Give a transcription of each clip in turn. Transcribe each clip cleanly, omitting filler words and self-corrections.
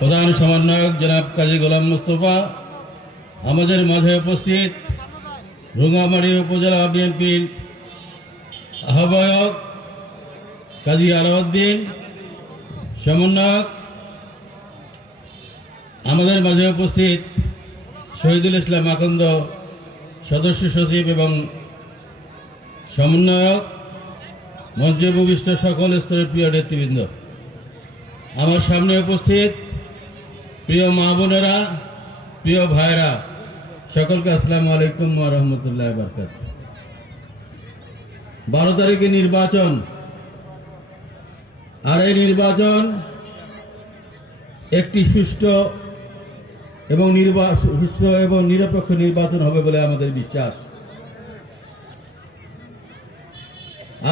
প্রধান সমন্বয়ক জনাব কাজী গোলাম মুস্তফা, আমাদের মাঝে উপস্থিত রোঙ্গামারী উপজেলা বিএনপির আহ্বায়ক কাজী আলাউদ্দিন, সমন্বয়ক, আমাদের মাঝে উপস্থিত শহীদুল ইসলাম আকন্দ, সদস্য সচিব এবং সমন্বয়ক, মঞ্চে উপবিষ্ট সকল স্তরের প্রিয় নেতৃবৃন্দ, আমার সামনে উপস্থিত প্রিয় মা বোনেরা, প্রিয় ভাইরা, সকলকে আসসালামু আলাইকুম ওয়া রাহমাতুল্লাহি ওয়া বারাকাতুহু। 12 তারিখে নির্বাচন, আর এই নির্বাচন একটি সুষ্ঠু এবং নিরপেক্ষ নির্বাচন হবে বলে আমাদের বিশ্বাস।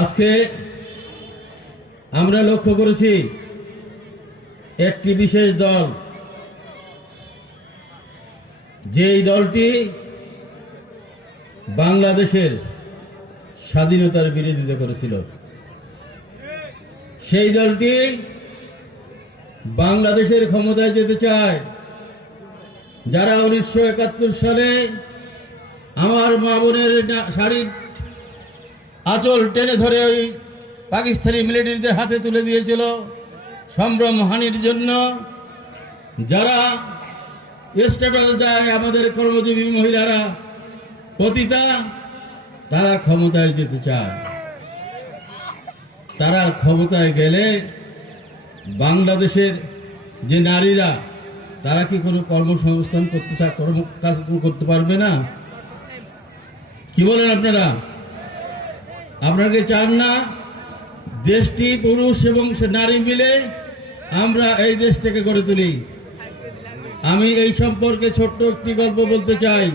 আজকে আমরা লক্ষ্য করেছি একটি বিশেষ দল, যেই দলটি বাংলাদেশের স্বাধীনতার বিরোধিতা করেছিল, সেই দলটি বাংলাদেশের ক্ষমতায় যেতে চায়। যারা 1971 সালে আমার মা বোনের শাড়ির আঁচল টেনে ধরে ওই পাকিস্তানি মিলিটারিদের হাতে তুলে দিয়েছিল সম্ভ্রম হানির জন্য, যারা স্ট্যাটাস দেয় আমাদের কর্মজীবী মহিলারা পতিতা, তারা ক্ষমতায় যেতে চায়। তারা ক্ষমতায় গেলে বাংলাদেশের যে নারীরা, তারা কি কোনো কর্মসংস্থান কাজ করতে পারবে না? কি বলেন আপনারা? আপনারা কি চান না দেশটি পুরুষ এবং নারী মিলে আমরা এই দেশটাকে গড়ে তুলি? আমি এই সম্পর্কে ছোট্ট একটি গল্প বলতে চাই।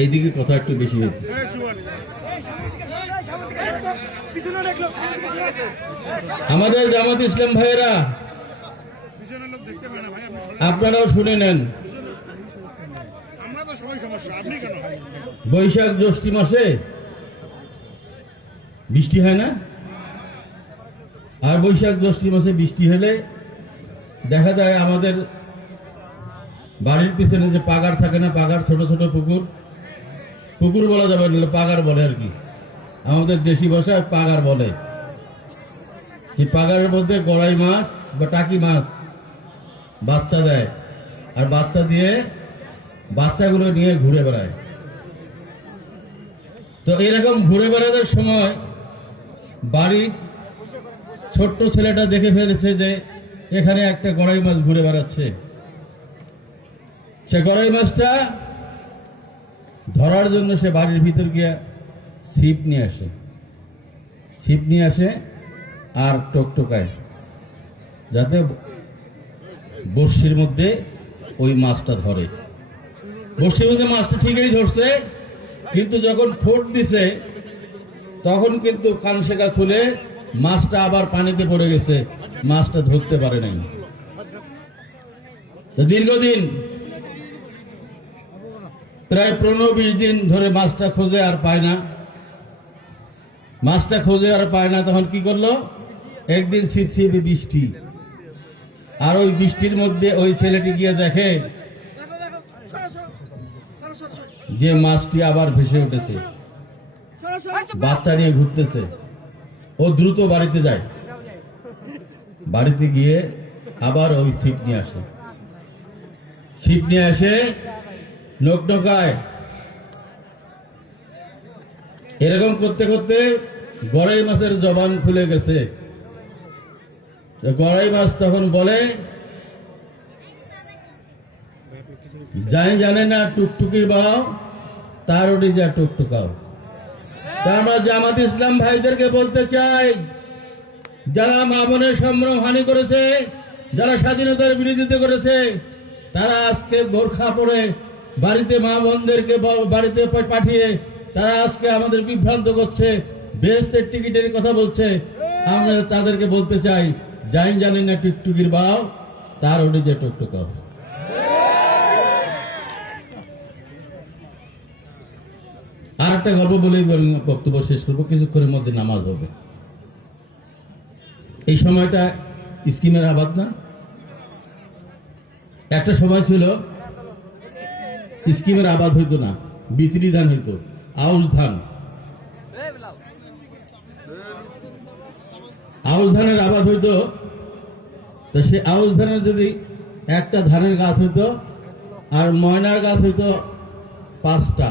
এইদিকে কথা একটু বেশি হচ্ছে। আমাদের জামাত ইসলাম ভাইয়েরা, আপনারাও শুনে নেন, বৈশাখ জ্যৈষ্ঠ মাসে বৃষ্টি হয় না? আর বৈশাখ জ্যৈষ্ঠ মাসে বৃষ্টি হলে দেখা যায় আমাদের বাড়ির পিছনে যে পাগার থাকে না, পাগার, ছোট ছোট পুকুর, পুকুর বলা যাবে না, পাগার বলে আর কি, আমাদের দেশি ভাষায় পাগার বলে। সেই পাগারের মধ্যে গড়াই মাছ বা টাকি মাছ বাচ্চা দেয়, আর বাচ্চা দিয়ে বাচ্চাগুলো নিয়ে ঘুরে বেড়ায়। তো এরকম ঘুরে বেড়ানোর সময় বাড়ির ছোট্ট ছেলেটা দেখে ফেলেছে যে এখানে একটা গড়াই মাছ ঘুরে বেড়াচ্ছে। সে গড়াই মাছটা ধরার জন্য সে বাড়ির ভিতর গিয়ে ছিপ নিয়ে আসে আর টকটকায়, যাতে বড়শির মধ্যে ওই মাছটা ধরে। বড়শির মধ্যে মাছটা ঠিকই ধরছে, কিন্তু যখন ঠোঁট দিছে তখন কিন্তু কানশেকা খুলে মাছটা আবার পানিতে পড়ে গেছে, মাছটা ধরতে পারে নাই। দীর্ঘদিন প্রায় 15-20 দিন ধরে মাছটা খোঁজে আর পায় না। তখন কি করলো? একদিন ছিপছিপে বৃষ্টি, আর ওই বৃষ্টির মধ্যে ওই ছেলেটি গিয়ে দেখে যে মাছটি আবার ভেসে উঠেছে, বাচ্চা নিয়ে ঘুরতেছে। ও দ্রুত বাড়িতে যায়, বাড়িতে গিয়ে আবার ওই ছিপ নিয়ে আসে নকনকায়। এরকম করতে করতে গড়াই মাছের জবান খুলে গেছে। গড়াই মাছ তখন বলে, জানে না টুকটুকির বাও, তার ওটি যা টুকটুকাও। তা আমরা জামাত ইসলাম ভাইদেরকে বলতে চাই, যারা মা বোনের সম্ভ্রম হানি করেছে, যারা স্বাধীনতার বিরোধিতা করেছে, তারা আজকে বোরখা পরে বাড়িতে মা বোনদেরকে বাড়িতে পাঠিয়ে তারা আজকে আমাদের বিভ্রান্ত করছে, বেহেশতের টিকিটের কথা বলছে। আমরা তাদেরকে বলতে চাই, জানি না টুকটুকির বাও, তার ওটি যে টুকটুকাও। আর একটা গল্প বলেই বক্তব্য শেষ করবো, কিছুক্ষণের মধ্যে নামাজ হবে। এই সময়টা স্কিমের আবাদ না? একটা সময় ছিল স্কিমের আবাদ হইতো না, বিত্রি ধান হইতো, আউশ ধান। আউশ ধানের আবাদ হইতো, তো সে আউশ ধানের যদি একটা ধানের গাছ হইতো আর ময়নার গাছ হইতো 5টা,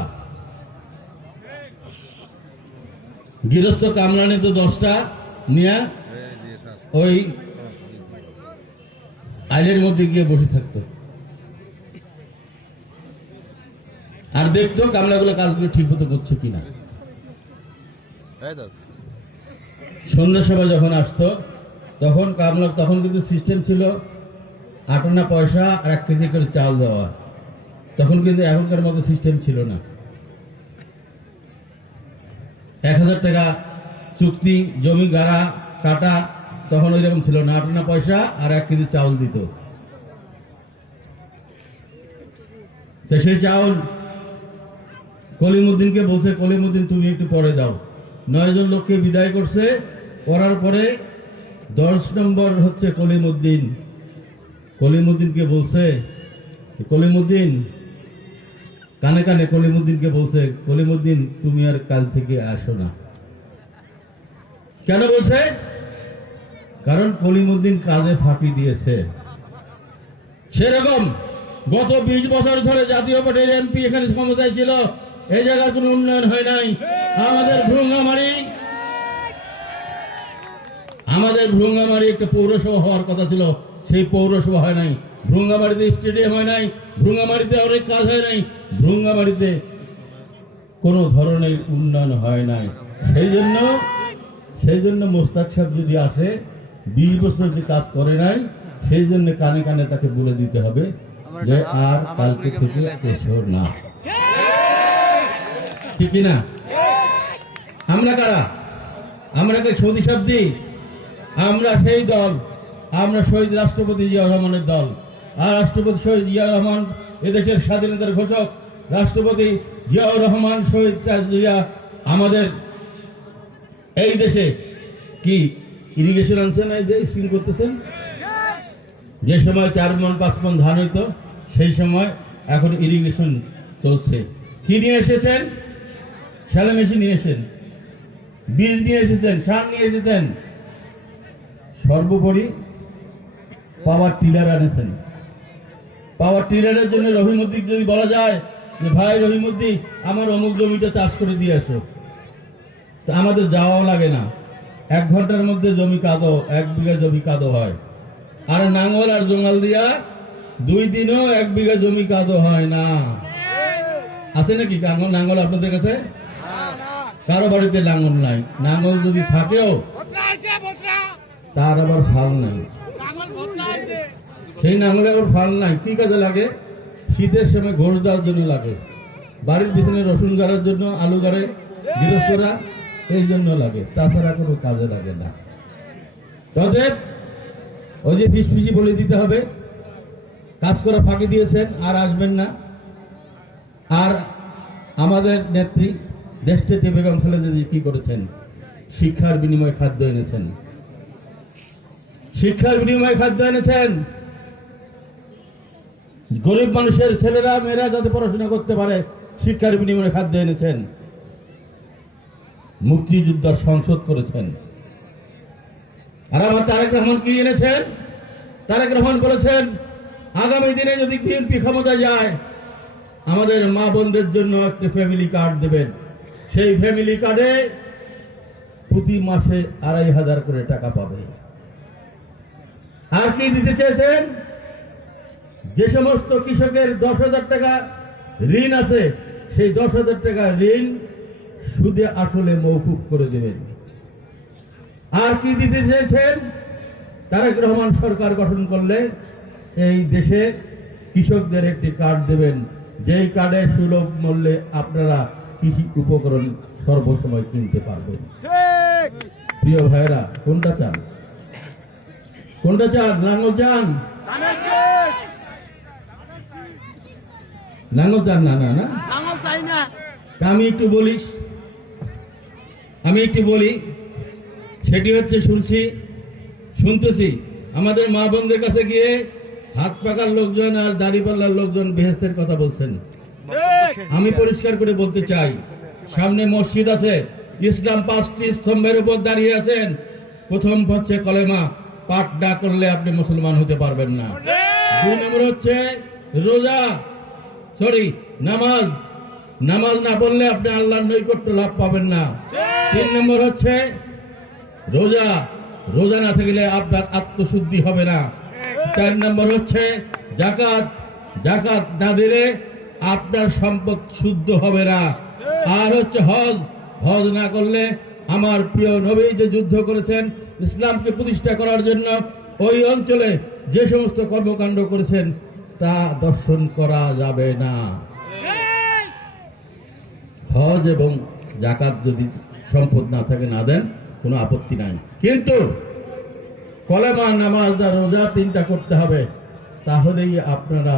গৃহস্থ কামলা নিত 10টা, নিয়ে ওই আইলের মধ্যে গিয়ে বসে থাকতো আর দেখতো কামলাগুলো কাজগুলো ঠিক মতো করছে কিনা। সন্ধ্যার সময় যখন আসতো তখন কামলা, তখন কিন্তু সিস্টেম ছিল 8 আনা পয়সা আর 1 কেজি করে চাল দেওয়া। তখন কিন্তু এখনকার মতো সিস্টেম ছিল না। 1000 টাকা চুক্তি, জমি গাড়া কাটা, তখন ওই রকম ছিল না। 8 আনা পয়সা আর 1 কেজি চাউল দিত। তো সেই চাউল কলিমুদ্দিনকে বলছে, কলিমুদ্দিন তুমি একটু পরে দাও। 9 জন লোককে বিদায় করছে, করার পরে 10 নম্বর হচ্ছে কলিমুদ্দিন। কলিমুদ্দিনকে বলছে, কলিমুদ্দিন কানে কানে কলিমুদ্দিনকে বলছে, কলিমুদ্দিন তুমি আর কাল থেকে আসো না। কেন বলছে? কারণ কলিমুদ্দিন কাজে ফাঁকি দিয়েছে। সেরকম গত 20 বছর ধরে জাতীয় পার্টির এমপি এখানে ক্ষমতায় ছিল, এই জায়গার কোনো উন্নয়ন হয় নাই। আমাদের ভ্রুঙ্গামারি একটা পৌরসভা হওয়ার কথা ছিল, সেই পৌরসভা হয় নাই। ভ্রুঙ্গামারিতে স্টেডিয়াম হয় নাই, ভ্রুঙ্গামারিতে অনেক কাজ হয় নাই, ভ্রুঙ্গামারিতে কোনো ধরনের উন্নয়ন হয় নাই। সেই জন্য মোস্তাক সাহেব যদি আসে, 20 বছর যে কাজ করে নাই, সেই জন্য কানে কানে তাকে বলে দিতে হবে যে আর কালকে থেকে এসো না। ঠিক না? আমরা কারা? আমরা কে সৌদি শব্দী? আমরা সেই দল, আমরা শহীদ রাষ্ট্রপতি জিয়া রহমানের দল। আর রাষ্ট্রপতি শহীদ জিয়া রহমান এদেশের স্বাধীনতার ঘোষক। রাষ্ট্রপতি জিয়াউর রহমান শহীদ জিয়া আমাদের এই দেশে কি ইরিগেশন আনছে না, যে স্কিম করতেছেন। যে সময় 4 মণ 5 মণ ধান হইতো, সেই সময় এখন ইরিগেশন চলছে। কি নিয়ে এসেছেন? শ্যালো মেশিন নিয়ে এসেছেন, বীজ নিয়ে এসেছেন, সার নিয়ে এসেছেন, সর্বোপরি পাওয়ার টিলার আনেছেন। পাওয়ার টিলারের জন্য রহিমউদ্দিন যদি বলা যায় যে ভাই রহিমউদ্দিন আমার অমুক জমিটা চাষ করে দিয়ে আসো, তো আমাদের যাওয়াও লাগে না। 1 ঘন্টার মধ্যে জমি কাদো, 1 বিঘা জমি কাদো হয়। আর নাঙ্গল আর জঙ্গল দিয়া 2 দিনও 1 বিঘা জমি কাদো হয় না। আছে নাকি নাঙ্গল আপনাদের কাছে? কারো বাড়িতে লাঙ্গল নাই। নাঙ্গল যদি থাকেও তার আবার ফাল নাই। সেই নাঙ্গলে আবার ফাল নাই। কি কাজে লাগে? শীতের সময় ঘোষ দেওয়ার জন্য লাগে, বাড়ির পিছনে রসুন গাড়ার জন্য, আলু গাড়ে গৃহস্থরা, এই জন্য লাগে, তাছাড়া কোনো কাজে লাগে না। তদের ওই যে ফিসফিসি বলে দিতে হবে, কাজ করা ফাঁকি দিয়েছেন, আর আসবেন না। আর আমাদের নেত্রী দেশটিতে বেগম খালেদা জিয়া কি করেছেন? শিক্ষার বিনিময়ে খাদ্য এনেছেন। শিক্ষার বিনিময়ে খাদ্য এনেছেন। গরিব মানুষের ছেলেরা মেয়েরা যাতে পড়াশোনা করতে পারে, শিক্ষার বিনিময়ে খাদ্য এনেছেন। মুক্তিযোদ্ধার সংসদ করেছেন। আর আমার তারেক রহমান কি এনেছেন? তারেক রহমান বলেছেন আগামী দিনে যদি বিএনপি ক্ষমতায় যায়, আমাদের মা বোনদের জন্য একটা ফ্যামিলি কার্ড দেবেন। সেই ফ্যামিলি কার্ডে প্রতি মাসে 2500 করে টাকা পাবে। আর কি দিতে চেয়েছেন? যে সমস্ত কৃষকের 10,000 টাকা ঋণ আছে, সেই 10,000 টাকা ঋণ সুদে আসলে মওকুফ করে দেবেন। আর কি দিতে চেয়েছেন? তারেক রহমান সরকার গঠন করলে এই দেশে কৃষকদের একটি কার্ড দেবেন, যেই কার্ডে সুলভ মূল্যে আপনারা কৃষি উপকরণ সর্বসময় কিনতে পারবেন। প্রিয় ভাইরা, কোনটা চান? কোনটা চান? লাঙ্গল চান? লাঙ্গল চান না? না না, আমি একটু বলি, সেটি হচ্ছে শুনছি শুনতেছি আমাদের মা বোনদের কাছে গিয়ে হাত পাকার লোকজন আর দাড়িপাল্লার লোকজন বেহেশতের কথা বলছেন। আমি পরিষ্কার করে বলতে চাই, সামনে মসজিদ আছে, ইসলাম 5টি স্তম্ভের উপর দাঁড়িয়ে আছেন। প্রথম হচ্ছে কলেমা, পাঠ না করলে আপনি মুসলমান হতে পারবেন না। 2 নম্বর হচ্ছে রোজা, নামাজ, নামাজ না পড়লে আপনি আল্লাহর নৈকট্য লাভ পাবেন না। 3 নম্বর হচ্ছে রোজা, রোজা না থাকলে আপনার আত্মশুদ্ধি হবে না। 4 নম্বর হচ্ছে যাকাত, যাকাত না দিলে আপনার সম্পদ শুদ্ধ হবে না। আর হচ্ছে হজ, হজ না করলে আমার প্রিয় নবী যে যুদ্ধ করেছেন ইসলামকে প্রতিষ্ঠা করার জন্য, ওই অঞ্চলে যে সমস্ত কর্মকাণ্ড করেছেন তা দর্শন করা যাবে না। হজ এবং যাকাত যদি সম্পদ না থাকে না দেন, কোনো আপত্তি নাই, কিন্তু কলেমা, নামাজ আর রোজা 3টা করতে হবে, তাহলেই আপনারা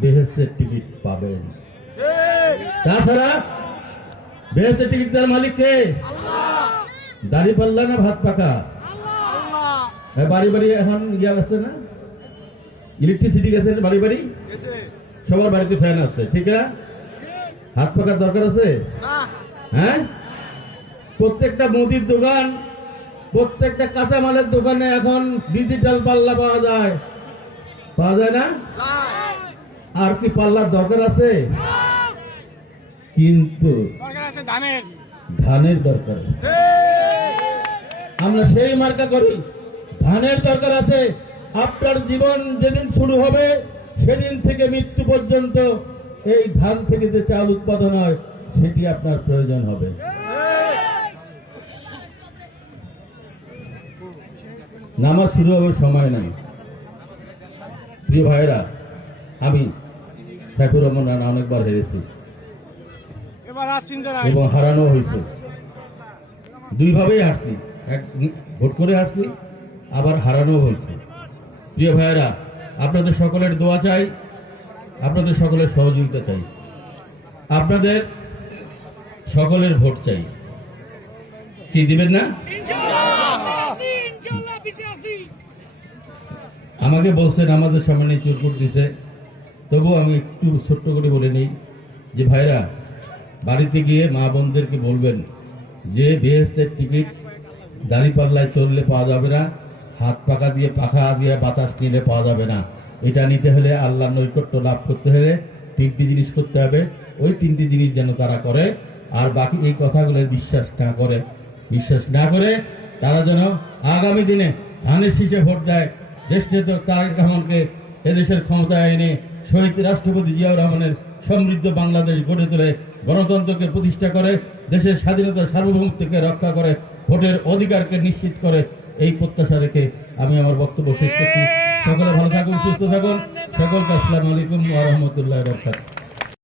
বেহেশতের টিকিট পাবেন। তাছাড়া বেহেশতের টিকিট দেওয়ার মালিক কে? দাড়িপাল্লা না ভাত পাকা? বাড়ি বাড়ি এখন ইয়া গেছে না, ইলেকট্রিসিটি গেছে বাড়ি বাড়ি, সবার বাড়িতে ফ্যান আছে, ঠিক না? হাত পাকার দরকার আছে? হ্যাঁ, প্রত্যেকটা মুদির দোকান, প্রত্যেকটা কাঁচামালের দোকানে এখন ডিজিটাল পাল্লা পাওয়া যায়, পাওয়া যায় না? আর কি পাল্লার দরকার আছে? কিন্তু ধানের দরকার। আমরা সেই মার্কা করি, ধানের দরকার আছে। আপনার জীবন যেদিন শুরু হবে সেদিন থেকে মৃত্যু পর্যন্ত এই ধান থেকে যে চাল উৎপাদন হয় সেটি আপনার প্রয়োজন হবে। নামাজ শুরু হবে সময় নাই। প্রিয় ভাইয়েরা, আমি সাইফুর রহমান রানা অনেকবার হেরেছি এবং হারানো হয়েছে। 2 ভাবেই হারছি, এক ভোট করে হারছি, আবার হারানো হয়েছে। প্রিয় ভাইয়েরা, আপনাদের সকলের দোয়া চাই, আপনাদের সকলের সহযোগিতা চাই, আপনাদের সকলের ভোট চাই। কি দিবেন না? আমাকে বলছেন আমাদের সামনে চুরকুট দিছে, তবু আমি একটু ছোট্ট করে বলে নিই যে ভাইরা, বাড়িতে গিয়ে মা বোনদেরকে বলবেন যে বেহেশতের টিকিট দাড়িপাল্লায় চললে পাওয়া যাবে না, হাত পাখা দিয়ে বাতাস নিলে পাওয়া যাবে না। এটা নিতে হলে আল্লাহর নৈকট্য লাভ করতে হলে 3টি জিনিস করতে হবে। ওই 3টি জিনিস যেন তারা করে, আর বাকি এই কথাগুলো বিশ্বাস না করে তারা যেন আগামী দিনে ধানের শীষে ভোট দেয়, দেশ নেতা তারেক রহমানকে এদেশের ক্ষমতায় এনে শহীদ রাষ্ট্রপতি জিয়াউর রহমানের সমৃদ্ধ বাংলাদেশ গড়ে তোলে, গণতন্ত্রকে প্রতিষ্ঠা করে, দেশের স্বাধীনতা সার্বভৌমত্বকে রক্ষা করে, ভোটের অধিকারকে নিশ্চিত করে, এই প্রত্যাশা রেখে আমি আমার বক্তব্য শেষ করছি। সকলে ভালো থাকুন, সুস্থ থাকুন। সকলকে আসসালামু আলাইকুম ওয়া রাহমাতুল্লাহি ওয়া বারাকাতুহু।